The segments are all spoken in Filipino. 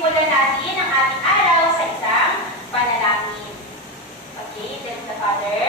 simulan natin ang ating araw sa isang panalangin. Okay, let's the Father.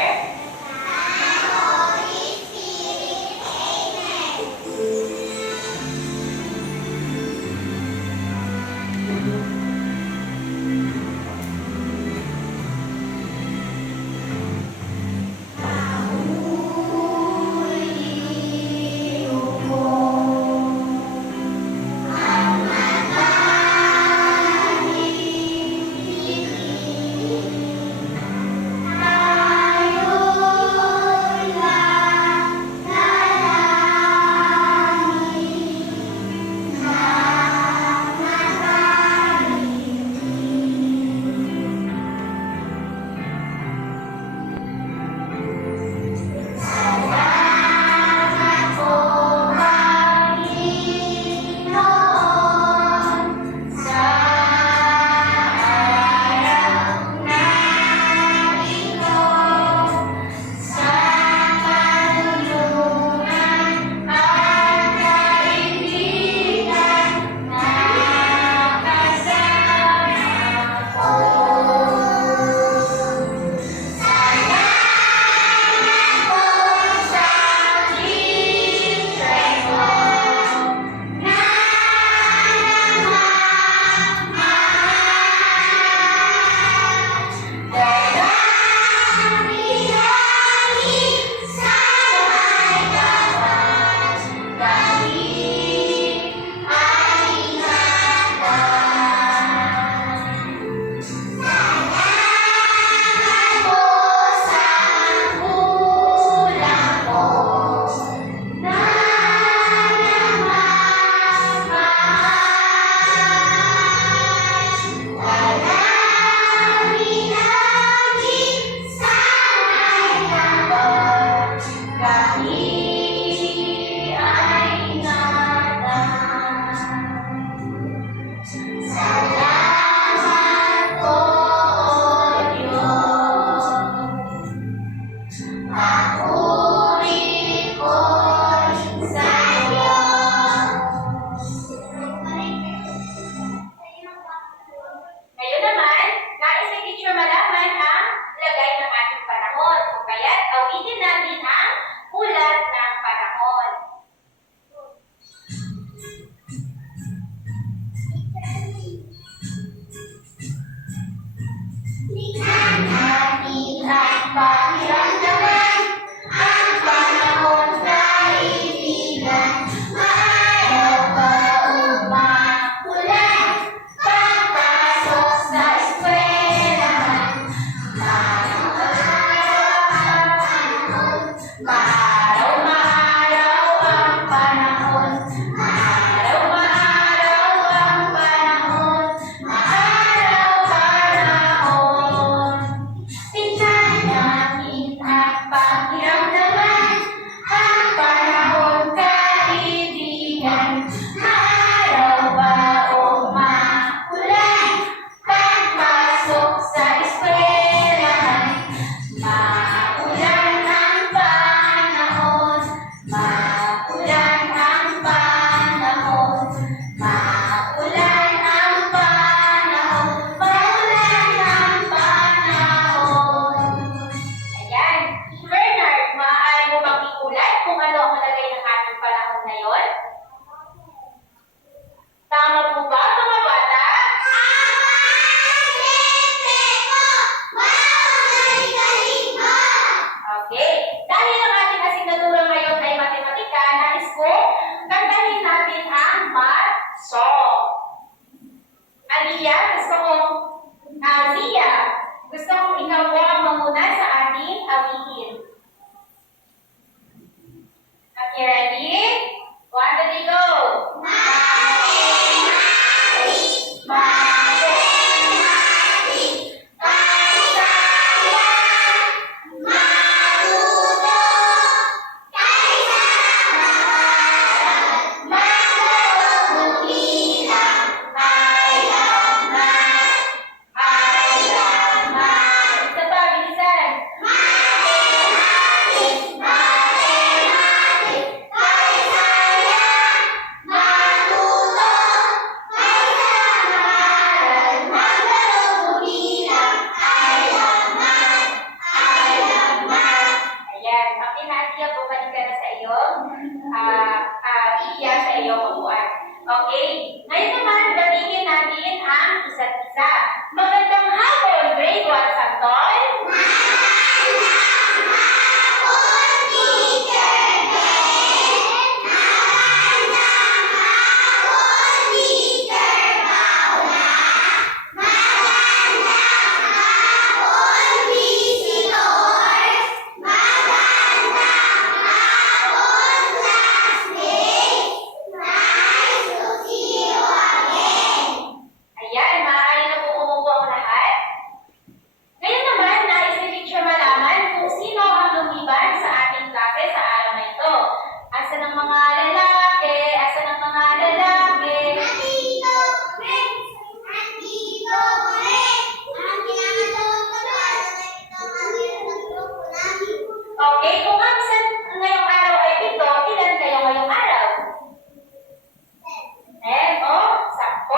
Okay, ngayon naman batiin natin ang isa't isa. Magandang hapon, grade 1 Santon. Ayan, maaari na po umupo ang lahat. Ngayon naman, nais ni Teacher malaman kung sino ang lumiban sa ating klase sa araw na ito. Asan ang mga lalaki? Asan ang mga lalaki? Okay, kung absent ngayong araw ay 7, ilan kayo ngayong araw? 10 o 10.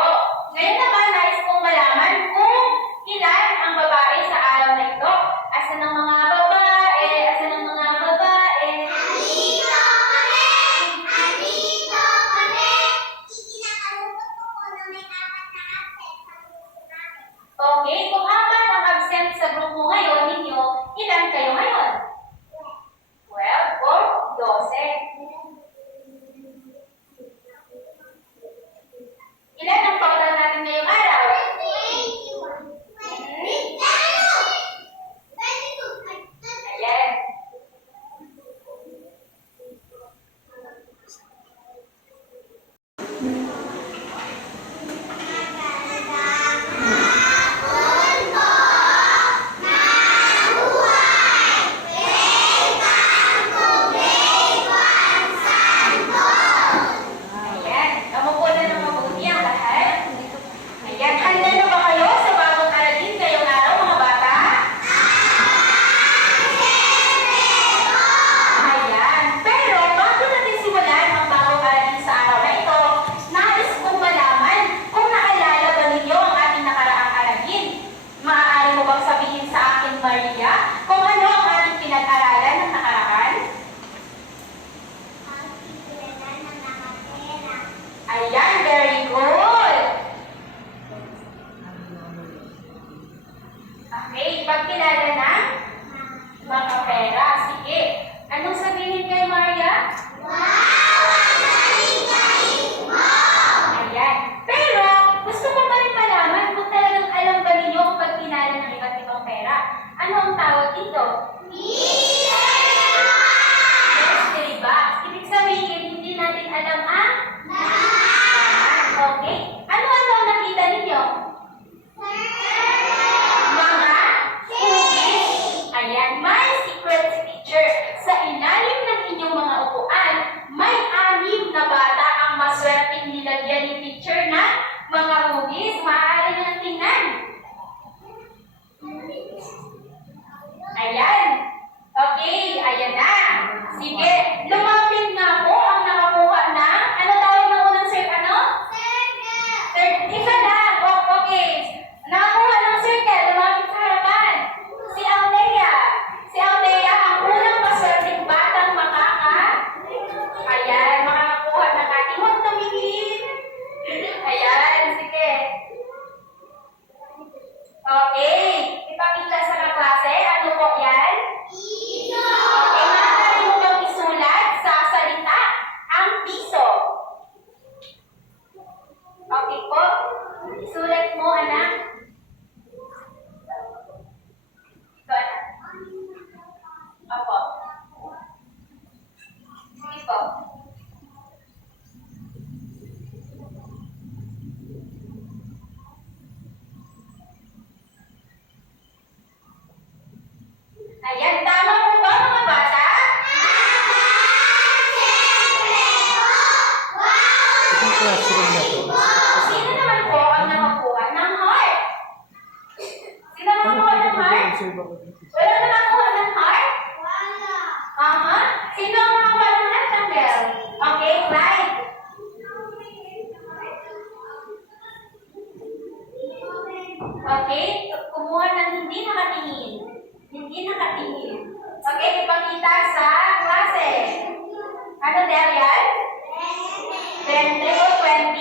Ngayon naman, nais kong malaman kung ilan ang babae sa araw na ito. Asan ang mga babae? Asan ang mga babae? Okay, kung 4 ang absent sa grupo ngayon ninyo, ilan kayo ngayon? 12 o 12. Ilan ang total natin ngayong araw? Ayan. Ayan. Kamupo na ng mabuti ang lahat. Ayan. Handa na ba kayo sa bagong aralin ngayong araw, mga bata? Ayan. Pero bago natin simulan ang bagong aralin sa araw na ito, nais kong malaman kung naalala ba ninyo ang ating nakaraang aralin. Maaari mo bang sabihin sa akin, Maria, kung ano ang ating pinag-aralan ng nakaraan? Ayan, very good. Okay, pagkilala ng mga pera. Sige. Anong sabihin kay Maria? Ayan. Pero, gusto ko pa rin malaman kung talagang alam ba ninyo ang pagkilala ng iba't ibang pera. Ano ang tawag dito? Mystery box. Ibig sabihin, hindi natin alam ang okay. Ano-ano ang nakita ninyo? Mga cookies. Ayan, may secret si teacher. Sa ilalim ng inyong mga upuan, may 6 na bata ang maswerteng nilagyan ni teacher na mga cookies. Maaari na tingnan. Ayan. Okay, ayan na. Sige, lumapit na po ang nakakuha ng, ano tawag ng unang ano? Isa lang. Oh, okay. Nakakuha ng circle. Lumapit sa harapan. Si Althea. Si Althea ang unang maswerteng batang ayan, makakakuha ng ating. Huwag tumingin. Ayan, sige. Okay. Ipakita sa kaklase. Ano po yan? Okay, maaari mo bang isulat sa salita ang piso? Okay po. Isulat mo, anak. Ito, anak. Opo. Sige po. Ayan, tama po ba mga bata? Itong classroom na to. Sino naman po ang nakakuha ng heart? Sino nakakuha ng heart? Wala na nakakuha ng heart? Aha. Sino ang nakakuha ng heart, Tanggal? Okay, right. Okay, kumuha ng hindi nakatingin. Hindi nakatingin. Okay, ipakita sa klase. Ano, Darian? 20 o 20?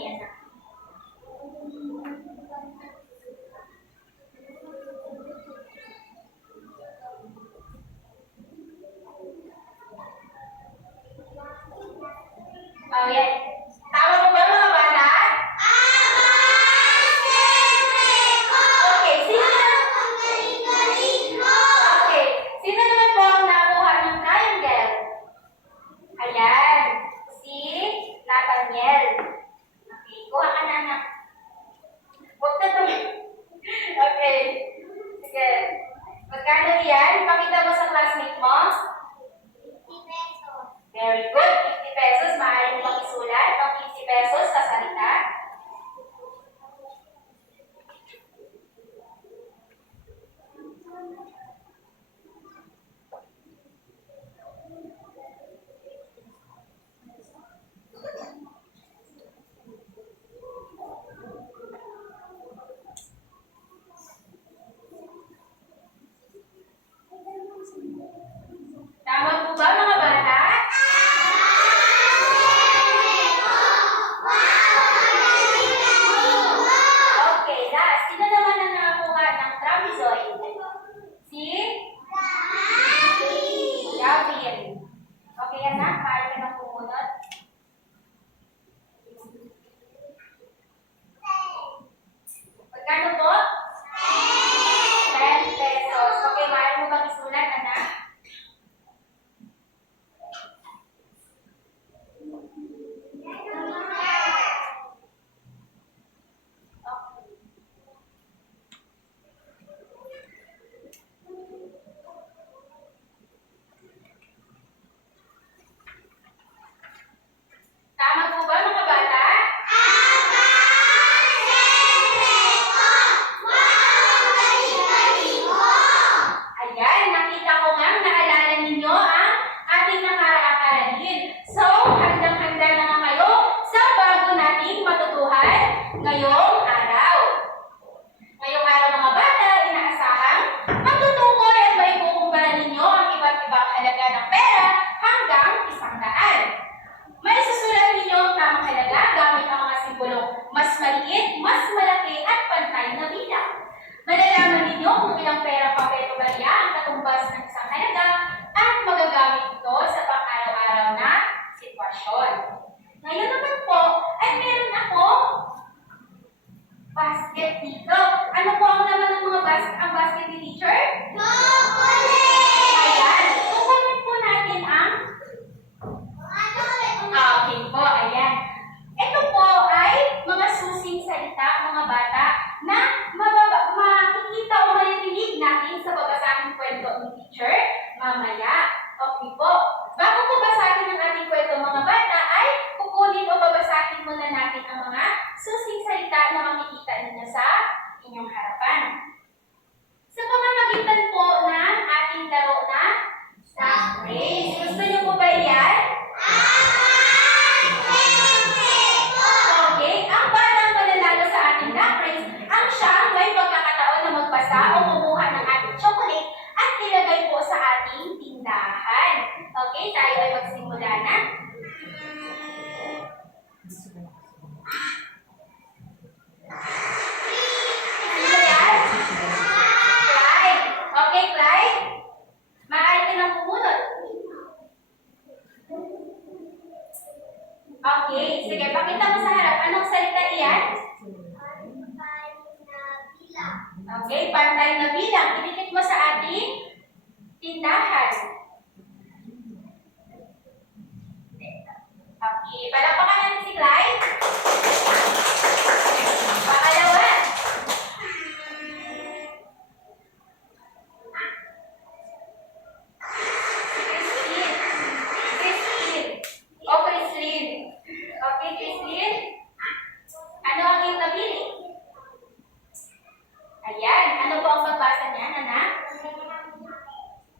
Okay, anak. Oh, yan. Tama mo ba mga bata? Okay, okay. Sino naman po ang nakuha ng triangle? Ayan. Si Nathaniel. Okay, kuha ka na anak. Huwag na to. Okay. Sige. Magkano yan? Pakita mo sa classmate mo. Very good. 50 pesos. Maaari mo bang isulat? Pang 50 pesos sa salita. Tama po ba mga bata? Okay, last. Sino naman ang nakakuha ng trapezoid? Si Gavin. Okay, anak. Maaari ka nang pumunod. Magkano po? 10 pesos. Okay, maaari mo bang isulat, anak? Tama po ba mga bata? Ayan, nakita ko nga, naalala ninyo ang ating nakaraaralin. So, handang-handa na nga kayo sa bago nating matutuhan ngayong araw. Ngayong araw mga bata, inaasahang matutukoy at maikukumpara ninyo ang iba't ibang halaga ng pera hanggang 100. May susulat ninyo ang tamang halaga gamit ang mga simbolong mas maliit, mas malaki at pantay na bilang. Malalaman ninyo kung ilang pera, papel o barya ang katumbas ng isang halaga at magagamit ito sa pang-araw-araw na sitwasyon. Ngayon naman po ay meron ako basket dito. Ano po ang naman ng mga basket ni teacher? Ayan. Kukunin po natin ang okay po, ayan. Ito po ay mga susing salita, mga bata, na makikita o maririnig natin sa babasahing kwento ni teacher mamaya. Okay po. Bago po basahin ang ating kwento mga bata, ay kukunin o babasahin muna natin ang mga susing salita na makikita ninyo sa inyong harapan. Sa pamamagitan po ng ating laro na Stack Race. Gusto niyo po ba yan? Okay, ang batang mananalo sa ating duck race ang siyang may pagkakataon na magbasa o kumuha ng ating chocolate at ilagay po sa ating tindahan. Okay, tayo ay magsimula na. Sino yan? Clyde. Okay, Clyde? Maaari ka nang pumunod. Okay, sige, pakita mo sa harap. Anong salita iyan? Okay, pantay na bilang. Idikit mo sa ating tindahan. Okay, palapakan natin si Clyde. Pangalawa. Christine. Christine. O, Christine. Okay, Christine. Ano ang iyong napili? Ayan. Ano po ang pagbasa niyan, anak?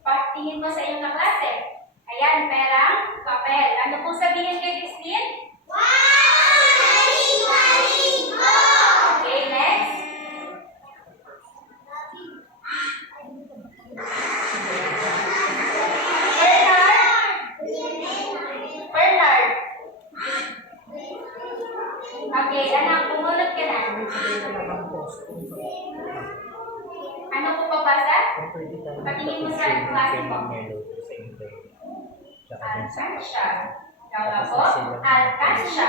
Patingin mo sa iyong kaklase. Ayan, perang papel. Ano pong sabihin kay Christine? 1, Okay, anak, pumunod ka na. Ano po pabasa? Patingin mo sa klase mo. Alkansya. Tama po? Alkansya.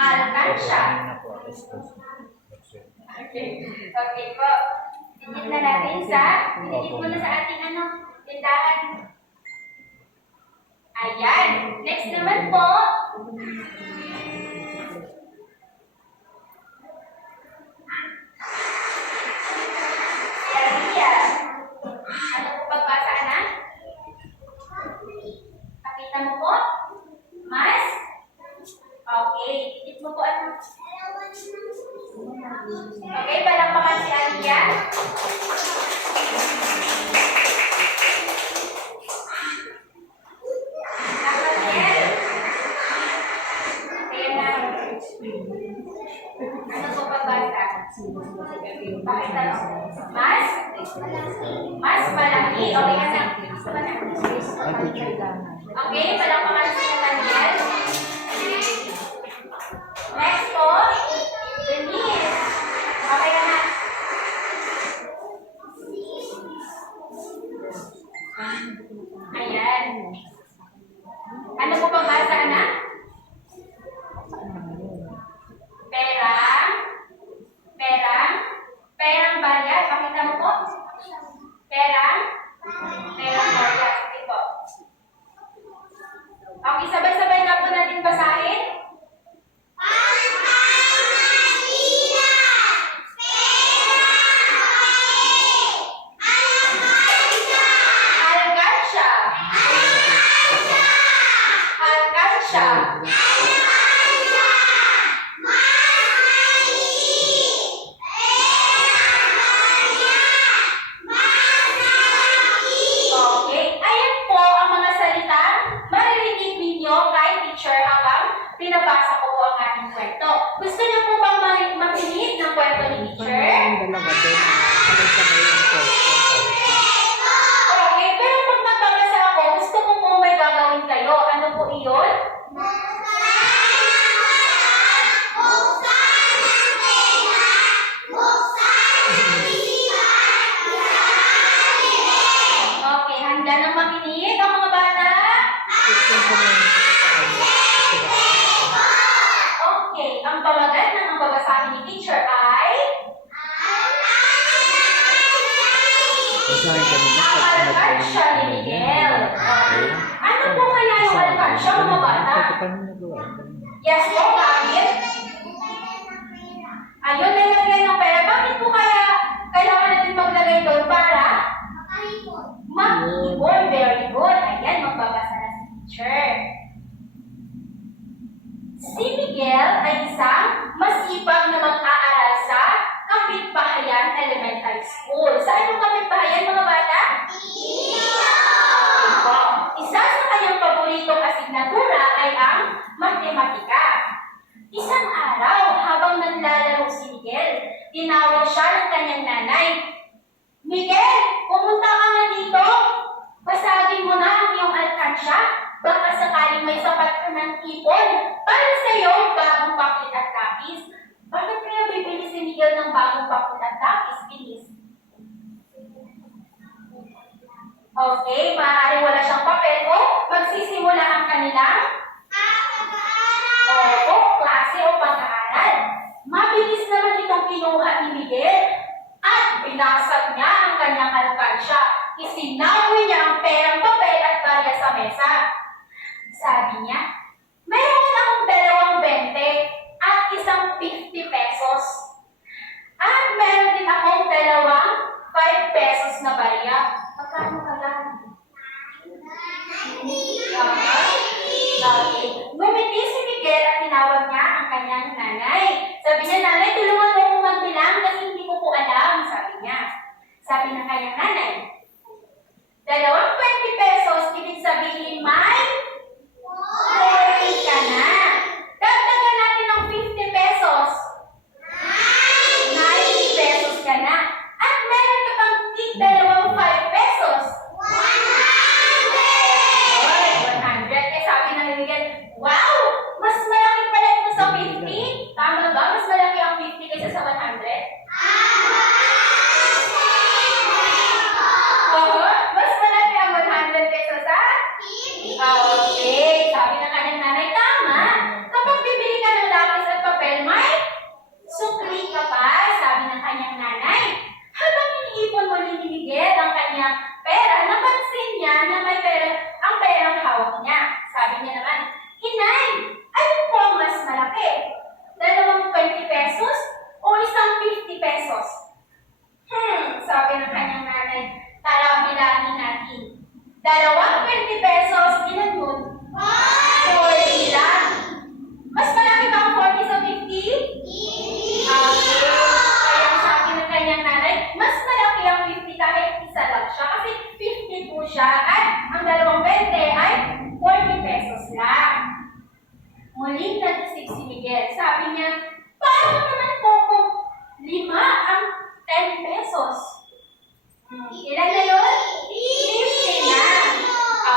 Alkansya. Okay. Okay po. Tingin na natin sa, tingin mo na sa ating tindahan. Ayan. Next naman po. Maria. Ano po pagbasa na? Pakita mo po. Mas? Okay. Tikit mo po ano? Okay, palakpakan si Alia. Nathaniel. Ayan na. Ano po pagbasa? Pakita mo. Mas? Mas malaki. Okay, anak. Okay, palakpakan si Nathaniel. Next po, Denise. Okay na. Ayan. Ano po pagbasa na? Perang. Perang. Perang barya. Pakita mo po. Perang. Perang barya. Sige po. Okay, sabay-sabay na po natin basahin. Alkansya. Alkansya. Okay, ayan po ang mga salita maririnig ninyo kay teacher habang pinabasa ko po ang ating kwento. Gusto niyo po bang makinig ng kwento ni teacher? Okay, pero pag nagbabasa ako, gusto ko po may gagawin kayo. Ano po iyon? Okay, handa nang makinig ang mga bata? Okay, ang pamagat ng ang babasahin ni teacher ay ang alkansya ni Miguel. Okay. Ano po kaya yung alkansya, mga bata? Yes po, bakit? Ayun, nilagay ng pera. Bakit po kaya kailangan natin maglagay doon para mag-ibon? Very good. Ayan, magbabasa na si teacher. Si Miguel ay isang masipag na mag-aaral sa Kapitbahayan Elementary School. Saan yung Kapitbahayan, mga bata? Isa sa kanyang paboritong asignatura ay ang matematika. Isang araw, habang naglalaro si Miguel, tinawag siya ng kanyang nanay. Miguel, pumunta ka na dito. Basagin mo na ang iyong alkansya. Baka sakaling may sapat ka ng ipon para sa iyo bagong pakit at lapis. Bakit kaya bibili si Miguel ng bagong pakit at lapis? Bilis. Okay, maaari wala siyang papel o magsisimula ang kanilang klase o pag-aaral. Mabilis naman itong kinuha ni Miguel at binasag niya ang kanyang alkansya. Isinawi niya ang perang papel at barya sa mesa. Sabi niya, mayroon akong 2 20 at isang 50 pesos. At meron din akong 5 pesos na barya. Magkano ka lang? Okay. Ngumiti si Miguel at tinawag niya ang kanyang nanay. Sabi niya, nanay, tulungan mo akong magbilang kasi hindi ko po alam, sabi niya. Sabi ng kanyang nanay, 20 pesos, ibig sabihin may 50? Tama ba? Mas malaki ang 50 kaysa sa 100? Oo, mas malaki ang 100 kaysa sa? Okay, sabi ng kanyang nanay, tama. Kapag bibili ka ng lapis at papel, may sukli ka pa, sabi ng kanyang nanay. Habang iniipon mo ni Miguel ang kanyang pera, napansin niya na may pera ang perang hawak niya. Sabi niya naman, Inay, alin po ang mas malaki? 20 pesos o isang 50 pesos? Sabi ng kanyang nanay, tara bilangin natin. 20 pesos, ilan yun? 40 lang. Mas malaki ba ang 40 sa 50? Okay. Kaya sabi ng kanyang nanay, mas malaki ang 50 kahit isa lang siya. Kasi 50 po siya at ang 20 ay 40 pesos lang. Muling nagising si Miguel. Sabi niya, paano naman po kung 5 ang 10 pesos? Ilan na yun? 50 na.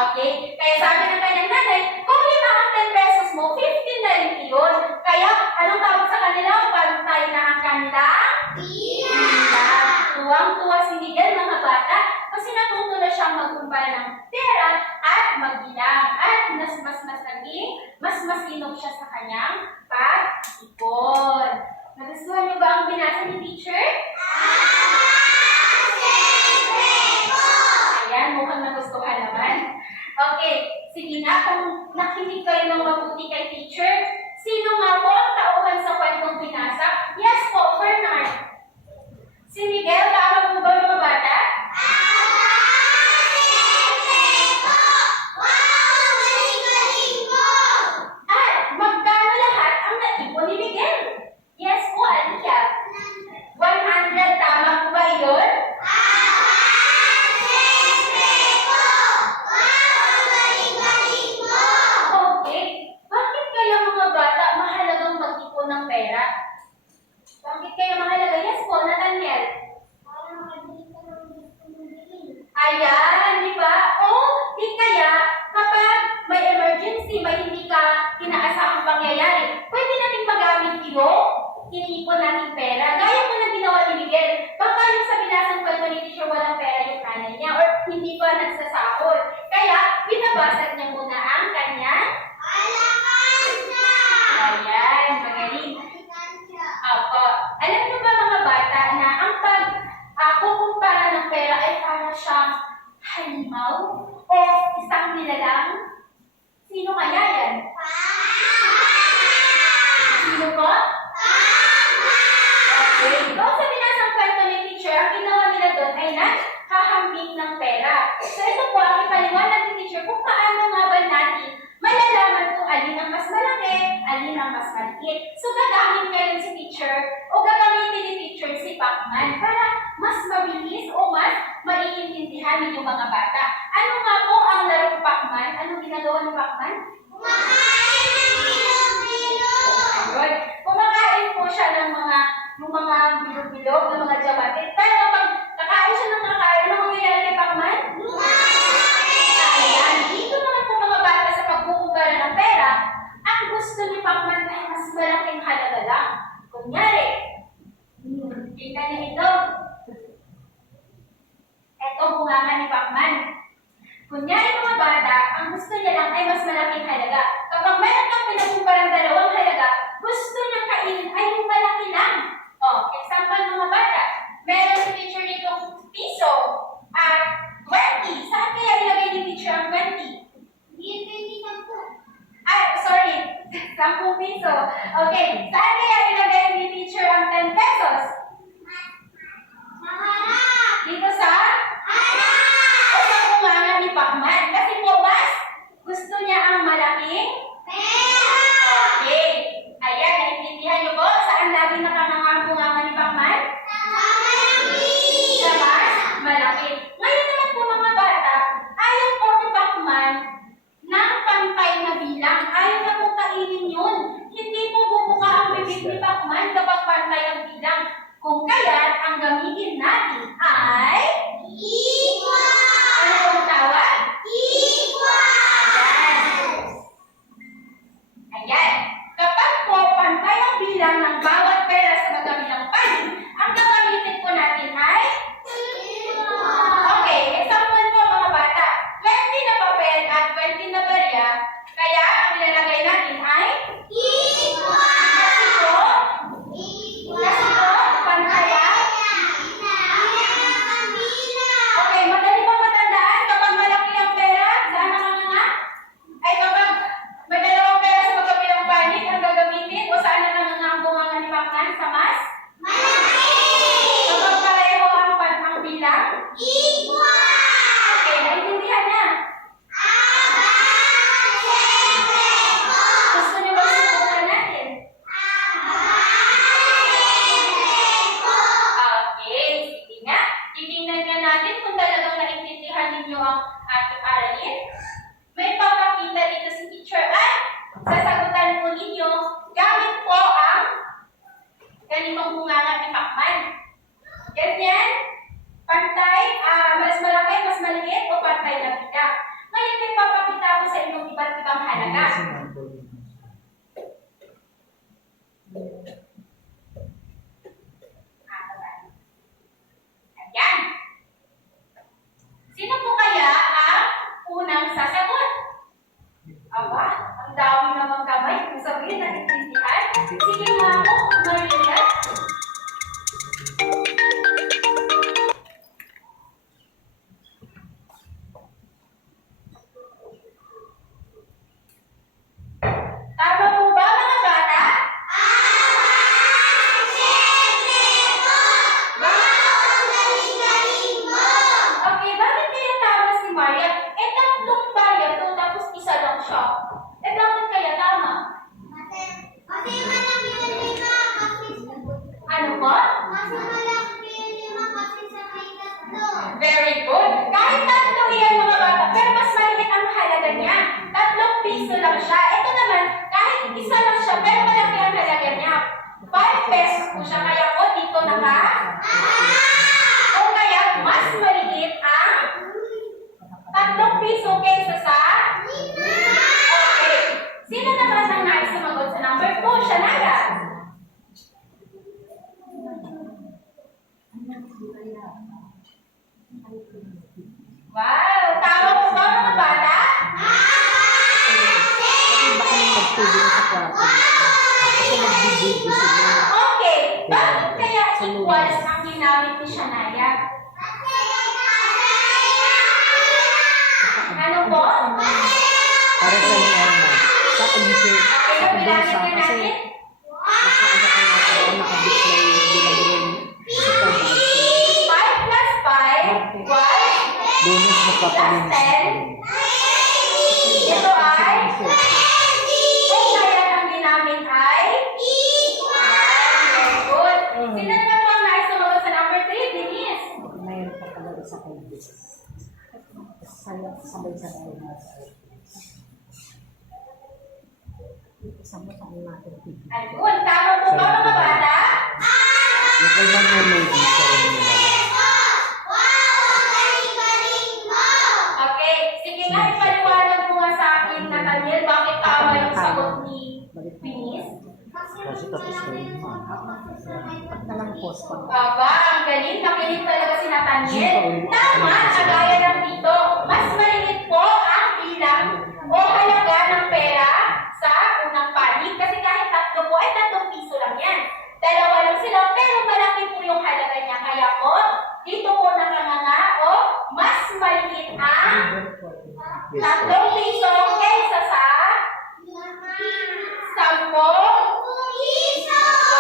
Okay. Kaya sabi ng kanyang nanay, kung 5 ang 10 pesos mo, 50 na rin yun. Kaya, anong tawag sa kanila? Pantay na ang kanilang bilang. Tuwang-tuwa si Miguel, mga bata, kasi natuto na siyang magkumpara ng pera at magbilang. At mas masinop siya sa kanyang pag-ipon. Nagustuhan niyo ba ang binasa ni teacher? Ayan, mukhang nagustuhan naman. Okay, sige na, kung nakinig kayo ng mabuti kay teacher, sino nga po ang tauhan sa kwentong binasa? Yes po, Bernard. Si Miguel, tama po ba mga bata? At magkano lahat ang naipon ni Miguel? Yes po, Alicia. 100, tama po ba yun? Okay. Bakit kaya mga bata mahalagang mag-ipon ng pera? Bakit kaya mahalaga? Yes po, Nathaniel. Ayan, di ba? O, di kaya, kapag may emergency, may hindi ka inaasahang pangyayari, pwede natin magamit yung iniipon natin pera. Gaya po na ginawa ni Miguel. Baka yung sa binasang kwento ni teacher walang pera yung nanay niya or hindi pa nagsasahod. Kaya, binabasag niya muna ang kanyang ayan, magaling. Apo. Alam niyo ba mga bata na ang kukumpara ng pera ay para siyang halimaw o isang nilalang? Sino kaya yan? Sino po? Okay. Doon sa binasang kwento ni teacher, ang ginawa nila doon ay naghahambing ng pera. So ito po ang ipaliwanag ni teacher kung paano nga ba natin malalaman kung alin ang mas malaki, alin ang mas maliit. So gagamit ngayon si teacher o gagamitin ni teacher si Pacman para mas mabilis o mas maiintindihan niyo mga bata. Ano nga po ang larong Pacman? Anong ginagawa ng Pacman? Ayun. Kumakain po siya ng mga bilog-bilog, ng mga diamante. Pero kapag kakain siya ng mga kain, ano mangyayari kay Pacman? Ayan. Dito naman po mga bata sa pagkukumpara ng pera, ang gusto ni Pacman ay mas malaking halaga lang. Kunyari, tingnan niyo ito. Ito bunganga ni Pacman. Kunyari mga bata, ang gusto niya lang ay mas malaking halaga. Kapag meron kang pinagkumparang dalawang halaga, gusto niyang kainin ay yung malaki lang. Example mga bata, meron si teacher dito piso at 20. Saan kaya ilagay ni teacher ang 20? Sorry, 10 piso. Okay, saan kaya ilagay ni teacher ang 10 pesos? Dito sa? O sa bunganga ni Pacman. Kasi po mas gusto niya ang malaking okay. Ayan, naintindihan niyo po saan lagi nakanganga ang bunganga ni Pacman? Sa mas malaki. Ngayon naman po mga bata, ayaw po ni Pacman ng pantay na bilang. Ayaw na po kainin yun. Hindi po bubuka ang bibig ni Pacman Wow! Tama po ba mga bata? Kasi baka nang magtulong sa kwarto. Kasi magbibigay sila. Okay. Bakit kaya equals ang ginamit ni Shania? Ano po? Para sa mga sa pag-isip. Okay, Sa bilangin pag-isa. na Kasi natin. nakaano ka na ako. Nakabit na yung ginagawa sa pag-isip. 5 plus 5 equals Doon mas magpapalinis plus sa 10. Ito ay kung kaya ang ginamit ay very good. Sino naman po ang nais sumagot sa number 3? Denise. Mayroon pa pala sa pag-isip. Sabay-sabay na. Sama-sama natin. Ayun, tama po ba mga bata? Yung kailan mo lady sa rin nila. Okay, sige nga ipaliwanag mo nga sa akin, Nathaniel, bakit tama yung sagot ni Denise? Kasi tapos na yun ma. At nalang post pa. Aba, ang galing, nakinig talaga si Nathaniel. Tama, kagaya ng dito, mas maliit po ang bilang o halaga ng pera sa unang panig. Kasi kahit 3 po ay 3 piso lang yan. 2 lang sila, pero malaki po yung halaga niya. Kaya po, dito po nakanganga o mas maliit ang 3 piso kaysa sa 10 piso.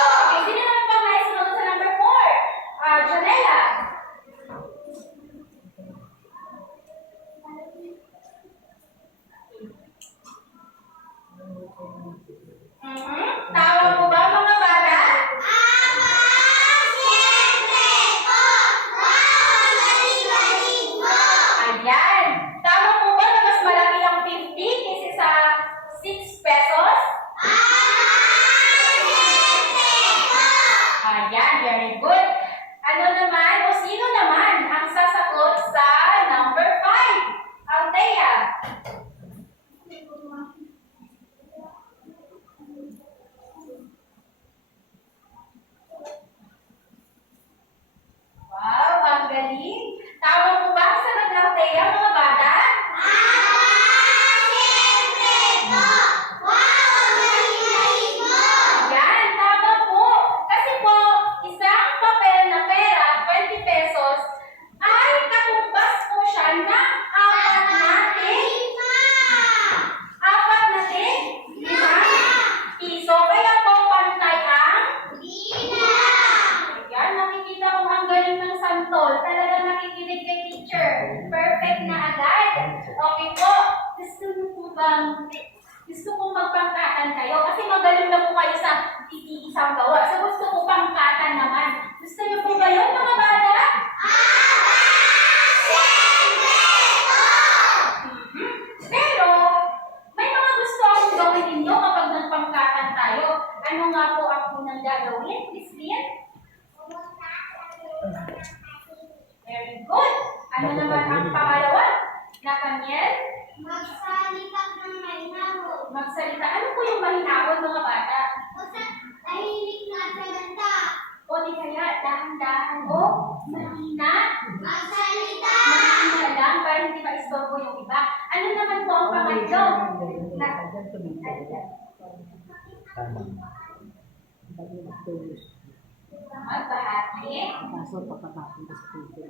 Okay, sino naman pang nais sumagot sa number 4? Janela. Tama po ba mga bata? Ayan. Tama po ba na mas malaki ang 50 kaysa sa 6 pesos? Ayan, very good. Ano naman o sino naman ang sasagot sa number 5? Althea. Wow, ang galing. Tama po ba ang sagot ng Althea, mga bata? Yan, tama po. Kasi po, isang papel na pera, 20 pesos, ay katumbas po siya ng 5 piso. Kaya po, pantay ang Ayan, nakikita ko ang galing ng santol. Talagang nakikinig kay teacher. Perfect na agad. Okay po. Gusto kong magpangkatan kayo kasi magaling na po kayo sa isang gawa. So gusto ko pangkatan naman. Gusto niyo po ba yun, mga bata? Pero, may mga gusto akong gawin ninyo kapag nagpangkatan tayo. Ano nga po ang unang gagawin, Miss Lynn? Very good. Ano naman ang pangalawa? Nathaniel? Magsalita. Ano po yung mahinahon, mga bata? O di kaya, dahan-dahan o mahina? Mahina lang para hindi ma-istorbo yung iba. Ano naman po ang pangatlo? Tama. Magbahagi. Kaso pagkakapin sa pito.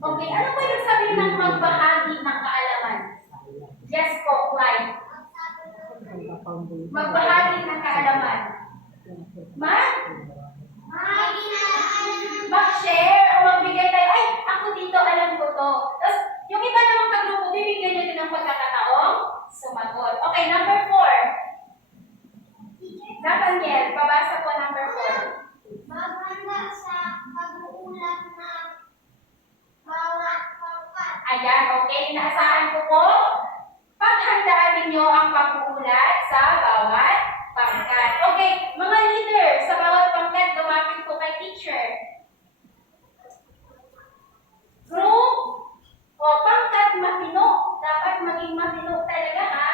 Okay, ano po yung sabihin ng magbahagi ng kaalaman? Yes po, Clyde. Magbahagi ng kaalaman. Mag-share o magbigay tayo. Ay, ako dito, alam ko to. Tapos, yung iba namang kagrupo, bibigyan nyo din ng pagkakataong sumagot. Okay, number 4. Nathaniel, pabasa po number 4. Maganda sa pag-uulat ng bawat pangkat. Ayan, okay. Inaasahan ko po. Paghandaan ninyo ang pag-uulat sa bawat pangkat. Okay, mga leader, sa bawat pangkat, lumapit po kay teacher. Group o pangkat matino. Dapat maging matino talaga, ha?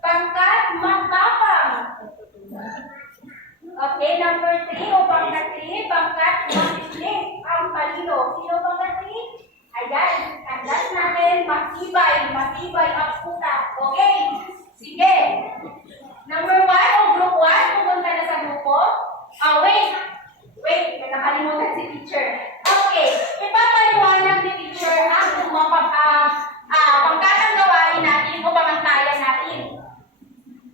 Pangkat matapang. Okay, number 3 o pangkat 3, pangkat matinis ang palino. Sino pangkat 3? Ayan, matibay ang utak. Okay? Sige. Number 1 o group 1, pumunta na sa grupo. Wait. Wait, may nakalimutan si teacher. Okay, ipapaliwanag ni teacher ang pangkatang gawain natin o pamantayan natin.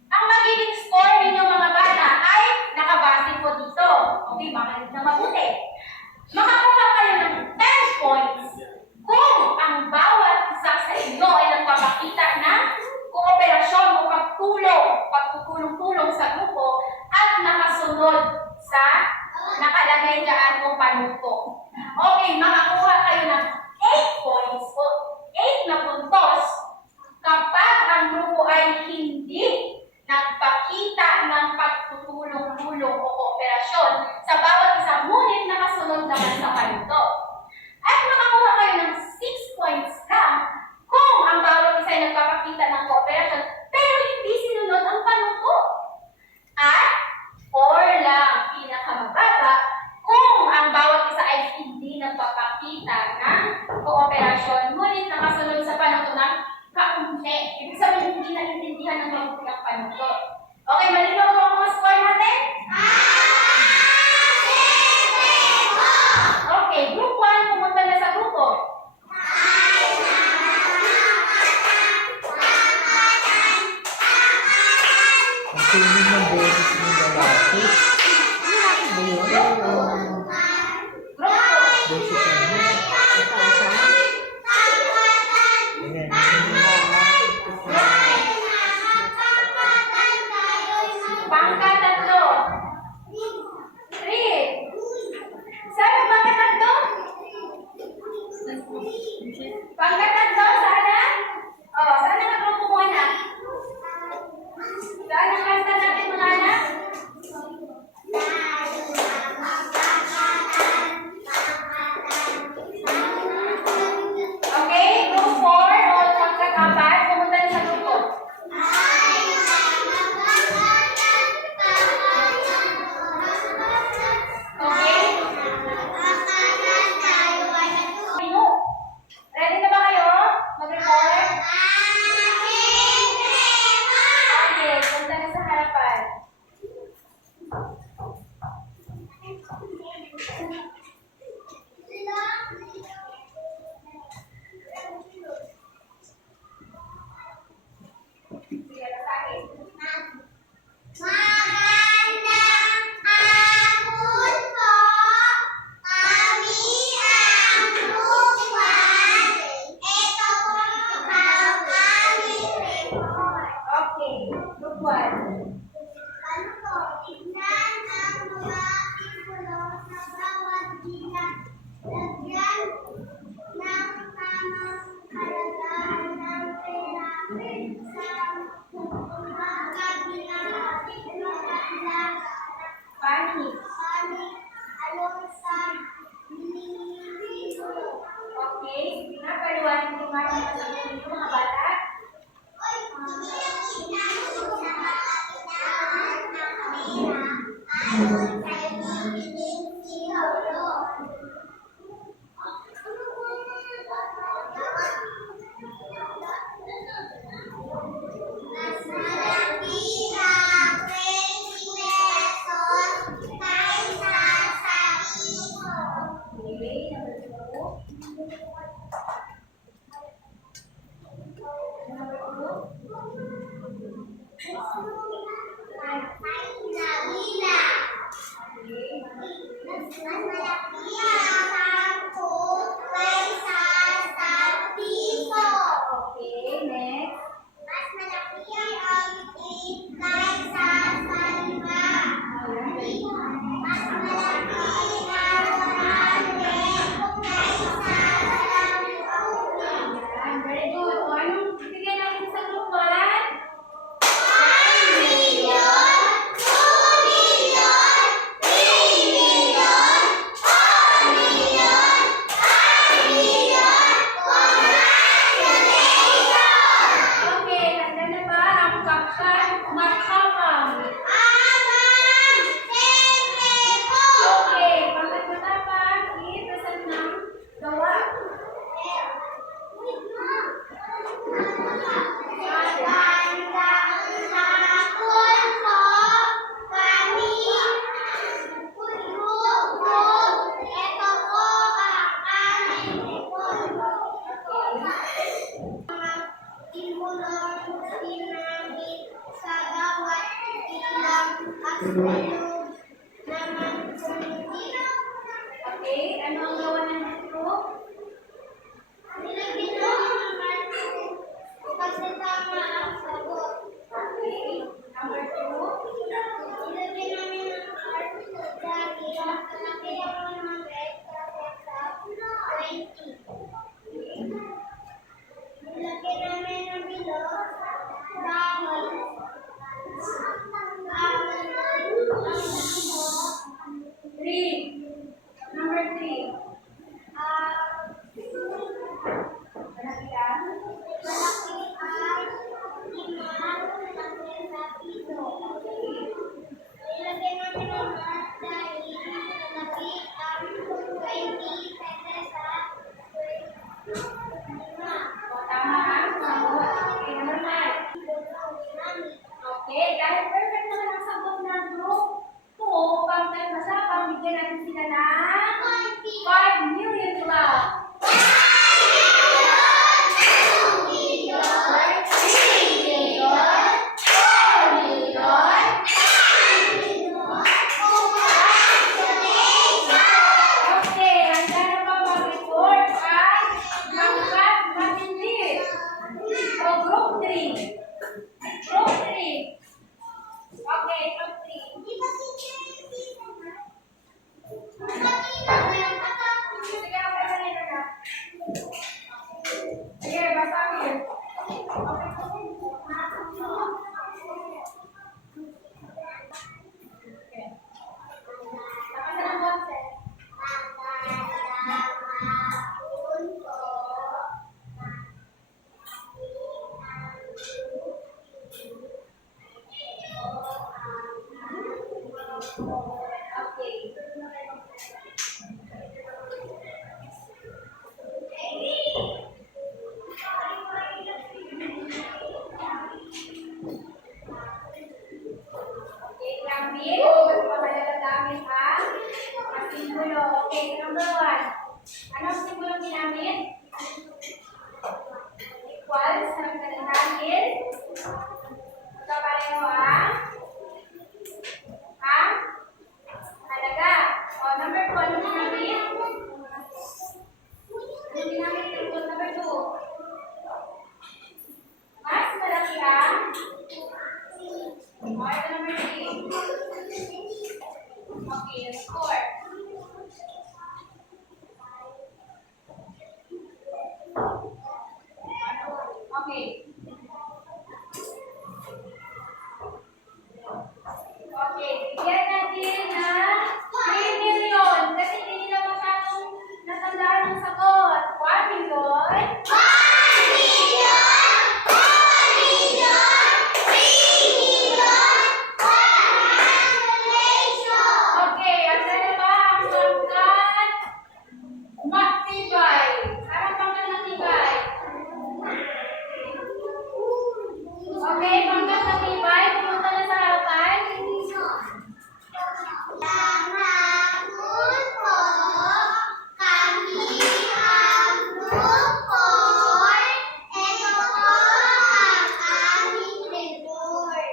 Ang magiging score ninyo mga bata ay nakabase po dito. Okay, makinig na mabuti. Makakuha kayo ng 10 points kung ang bawat isa sa inyo ay nagpapakita ng kooperasyon o pagtutulong-tulong sa grupo at nakasunod sa nakalagay dyan o panuto. Okay, makakuha kayo ng 8 points o 8 na puntos kapag ang grupo ay hindi nagpakita ng pagtutulong-tulong o kooperasyon sa bawat isa, ngunit nakasunod naman sa panuto. At makakuha kayo ng 6 points lang kung ang bawat isa ay nagpapakita ng kooperasyon pero hindi sinunod ang panuto. At 4 lang, pinakamababa, kung ang bawat isa ay hindi nagpapakita ng kooperasyon, ngunit nakasunod sa panuto ng kaunti. Ibig sabihin, hindi naintindihan ng mabuti ang panuto. Okay, malinaw ba ang mga score natin? Okay, group 1, pumunta na sa grupo. Ang tuloy ng boses ng lalaki. Grupo. Boses ano? Ayan. Pangkatatlo. 3. Sana pangkatatlo? Pangkatatlo, sana? Sana nagrupo muna. Saan ang kanta natin mga anak? Okay, group 4 o pangkat-apat, pumunta na sa grupo. Okay? Pino. Ready na ba kayo? Mag-record? Okay, punta na sa harapan. Sige, lasagin. Magandang hapon po. Kami ang Group 1. Ito po ang aming report. Okay, group 1. Ano po? Tignan ang mga simbolo sa bawat bilang. Lagyan ng tamang halagaan ng pera sa mga kabilang. Pani. Kami along sa nililibro. Okay, sige nga, paliwanag ko nga naman sa mga bata. Mas malaki ang 20 pesos kaysa sa iso. Okay, number 2. Number 2. Mas malaki ang 10 kaysa sa piso. Okay, next. Mas malaki ang 8 kaysa sa 5. Mas malaki ang 100 kaysa sa 10. Yan, very good. O, anong bigay natin sa group 1? 1 million, 2 million, 3 million, 4 million. Lagyan namin ng bilog, bawal, Three. Number 3. Malaki yan. malaki ay 5 na piso. Ilagay namin ang mat dahil malaki ang 20 pesos sa 5. O, tama ang sagot. Okay, number 5. Okay, dahil perfect naman ang sagot ng group 2, pang-type na siya, pambigyan natin sila ng 5 million club. Okay, handa na ba mag-report ang mga matindi? O group 3? Group 3. Okay, group 3. Sige, okay, kanina na. Sige, basahin. Okay. Tapos na ng boses. Okay. Okay, gamit. Kung pamalaga gamit ang mga simbolo. Okay, number 1. Anong simbolo ginamit? Equals. Sabi ka ng dahil. Kapareho ang halaga. O, number 2. Anong ginamit? Anong ginamit? Number 2. Mas malaki ang o, ito number 3. Okay, score. Okay. Okay, bigyan natin ng 3 million kasi hindi nila masyadong natandaan ang sagot. 1 million. Okay, ang na ba ang pangkat matibay? Anong pangkat matibay? Okay, pangkat matibay. Pumunta na sa harapan.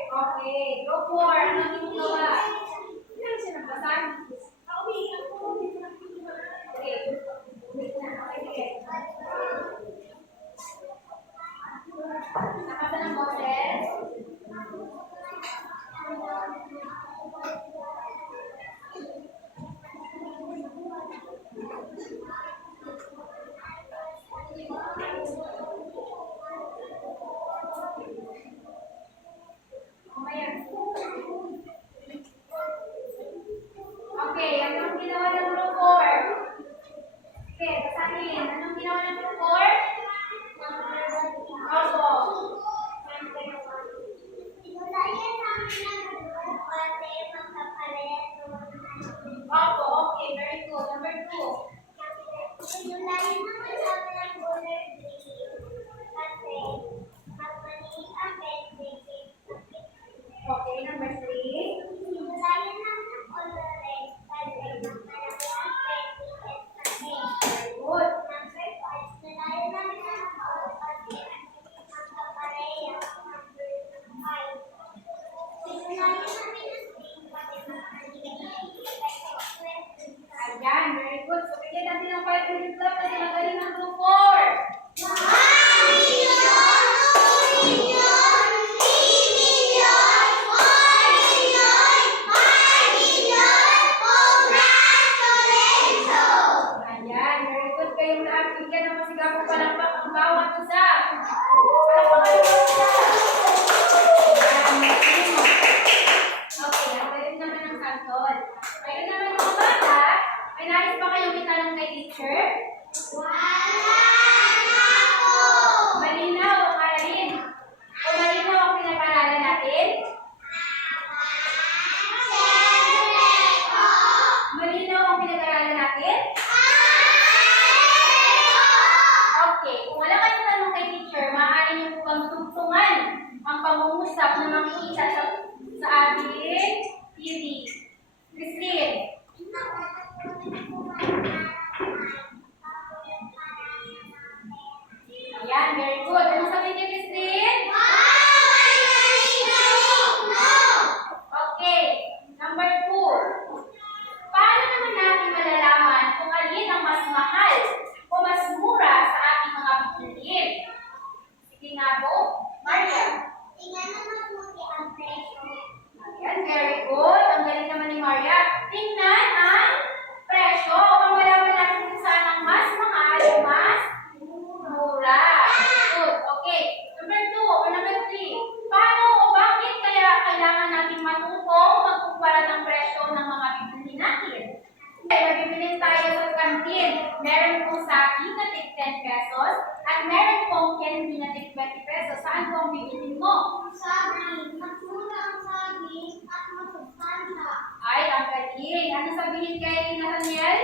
Okay, group 4. Ano yung gawa? Ilan siya nagbasan? Okay. Okay. Nakasa ng boses? Mamaya. Okay, anong ginawa ng group 4? Okay, basahin. Anong ginawa ng group 4? Opo. Opo, okay, very good. Number 2. Okay, number 3. Good. Ayan, very good. So, bigyan natin ng 5 minutes club kasi magaling ng group 4. bigyan ng masigapong palakpak ang bawat isa. Palakpakan ng bawat isa. Yan, magaling mo. Okay, ang galing naman ng santol. Ayun naman mga bata, may nais ba kayong itanong kay teacher? Malinaw ang aralin. O malinaw ang pinag-aralan natin? Malinaw ang pinag-aralan natin? Okay, kung wala kayong tanong kay teacher, maaari niyo po bang tugtungan ang pangungusap na makikita sa ating TV. Christine. Ayan, very good. Ano sabi niyo, Christine? Okay, number 2. Paano naman natin malalaman kung alin ang mas mahal o mas mura sa ating mga bilihin? Sige nga po, Maria. Ayan, very good. Ang galing naman ni Maria. Tingnan ang presyo upang malaman natin kung saan ang mas mahal o mas mura. Good. Okay. Number 2 or number 3. Paano o bakit kaya kailangan natin matutong magkumpara ng presyo ng mga bibili natin? Mabibili tayo sa kantin. Meron pong saging na tig 10 pesos at meron pong candy na tig 20 pesos. Saan po ang bibilin mo? Ay, ang galing. Ano sabihin kay Nathaniel?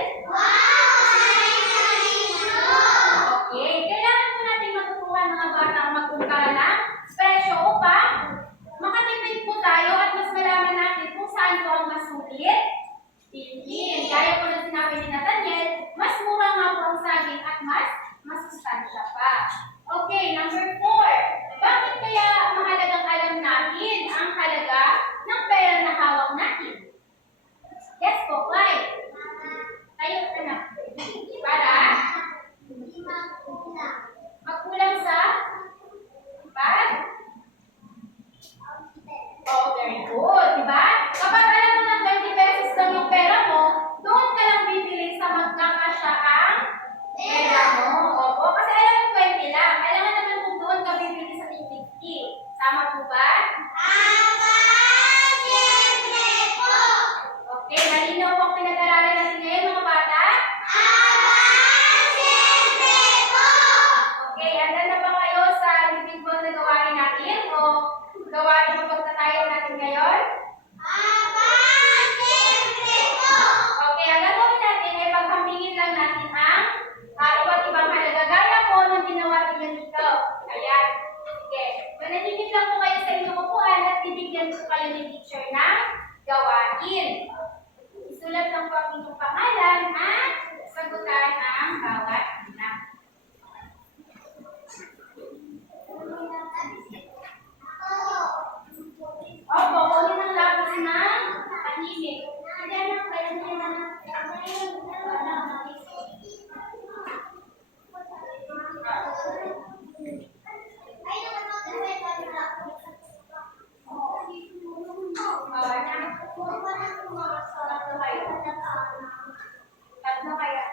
Okay. Kailangan po natin matutunan mga bata ang magkumpara ng presyo upang makatipid po tayo at mas malaman natin kung saan po ang mas sulit. Bilhin. Gaya po na sinabi ni Nathaniel, mas mura nga po ang saging at mas masustansya pa. Okay, number 4. Bakit kaya mahalagang alam natin ang halaga ng pera na hawak natin? Yes po, Clyde. Tayo ka na. Para magkulang sa bag? Oh, very good, di ba? Kapag alam mo ng 20 pesos lang yung pera mo, doon ka lang bibili sa magkakasya ang pera mo. Opo, kasi alam mo 20 lang. Alam naman kung doon ka bibili sa 50. Tama po ba? Okay, malinaw po ang pinag-aralan natin ngayon mga bata? Okay, handa na ba kayo sa individual na gawain natin o gawain mo pagtatayo natin ngayon? Okay, ang gagawin natin ay paghambingin lang natin ang iba't ibang halaga. Gaya po ng ginawa ninyo dito. Ayan. Sige. Mananimik lang po kayo sa inyong upuan at bibigyan po kayo ni teacher ng gawain. Isulat lang po ang inyong pangalan at sagutan ang bawat una. Opo, kunin ang lapis ng panimik. Tatlo kaya.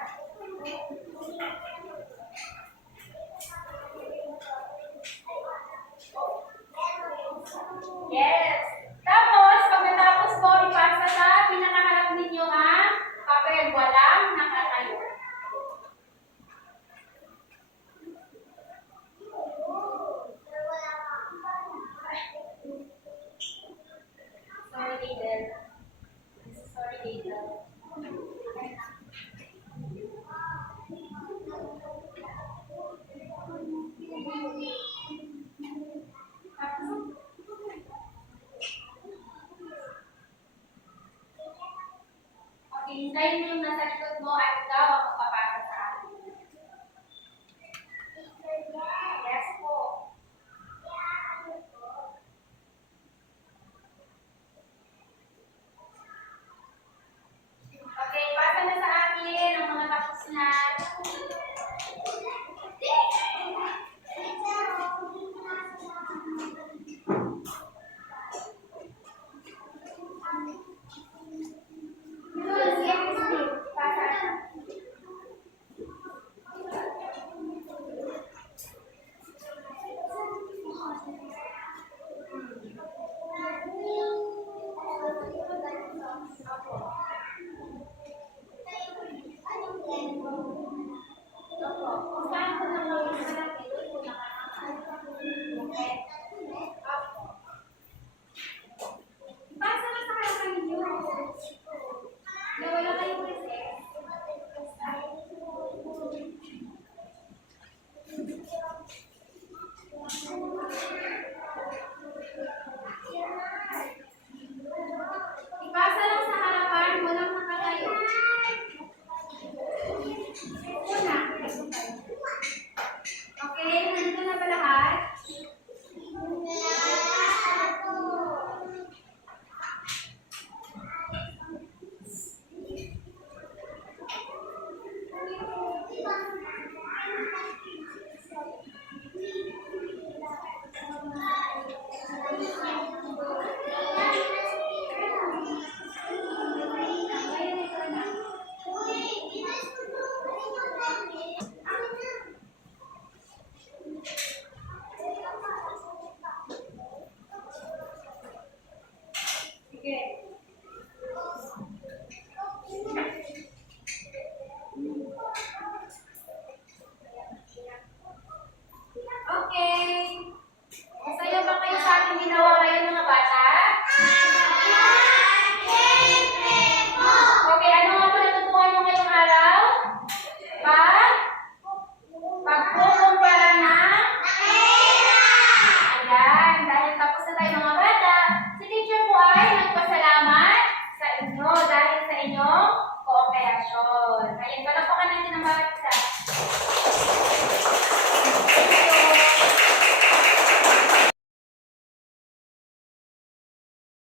Yes. Tapos, pagkatapos po, ipasa sa pinakaharap ninyo ang papel. Walang nakatayo. Sorry, Daydel. Sorry, Daydel. Okay, hintayin mo yung nasa likod mo at ikaw ang